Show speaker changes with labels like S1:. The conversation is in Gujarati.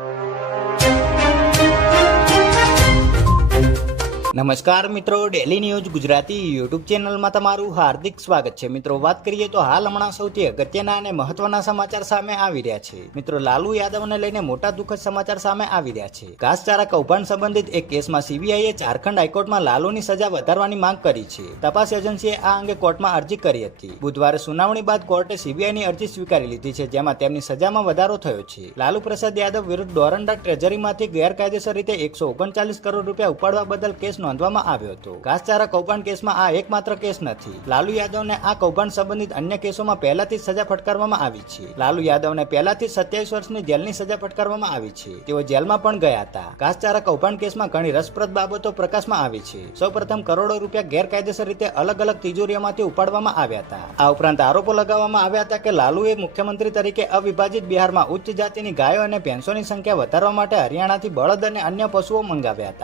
S1: you. નમસ્કાર મિત્રો ડેલી ન્યૂઝ ગુજરાતી યુટ્યુબ ચેનલમાં તમારું હાર્દિક સ્વાગત છે. મિત્રો, વાત કરીએ તો હાલ હમણાં સૌથી અગત્યના અને મહત્વના સમાચાર સામે આવી રહ્યા છે. મિત્રો, લાલુ યાદવને લઈને મોટા દુઃખદ સમાચાર સામે આવી રહ્યા છે. ઘાસચારા કૌભાંડ સંબંધિત એક કેસમાં સીબીઆઈએ ઝારખંડ હાઈકોર્ટમાં લાલુની સજા વધારવાની માંગ કરી છે. તપાસ એજન્સીએ આ અંગે કોર્ટમાં અરજી કરી હતી. બુધવારે સુનાવણી બાદ કોર્ટે સીબીઆઈની અરજી સ્વીકારી લીધી છે, જેમાં તેમની સજામાં વધારો થયો છે. લાલુ પ્રસાદ યાદવ વિરુદ્ધ ડોરંડા ટ્રેઝરીમાંથી ગેરકાયદેસર રીતે એકસો ઓગણચાલીસ કરોડ રૂપિયા ઉપાડવા બદલ કેસ નોંધવામાં આવ્યો હતો. ઘાસચારા કૌભાંડ કેસમાં આ એકમાત્ર કેસ નથી. લાલુ યાદવને આ કૌભાંડ સંબંધિત અન્ય કેસોમાં પહેલાથી જ સજા ફટકારવામાં આવી છે. લાલુ યાદવને પહેલાથી સત્યાવીસ વર્ષની જેલની સજા ફટકારવામાં આવી છે. તેઓ જેલમાં પણ ગયા હતા. ઘાસચારા કૌભાંડ કેસમાં ઘણી રસપ્રદ બાબતો પ્રકાશમાં આવી છે. સૌપ્રથમ કરોડો રૂપિયા ગેરકાયદેસર રીતે અલગ અલગ તિજોરીઓમાંથી ઉપાડવામાં આવ્યા હતા. આ ઉપરાંત આરોપો લગાવવામાં આવ્યા હતા કે લાલુએ મુખ્યમંત્રી તરીકે અવિભાજિત બિહારમાં ઉચ્ચ જાતિની ગાયો અને ભેંસોની સંખ્યા વધારવા માટે હરિયાણાથી બળદ અને અન્ય પશુઓ મંગાવ્યા હતા.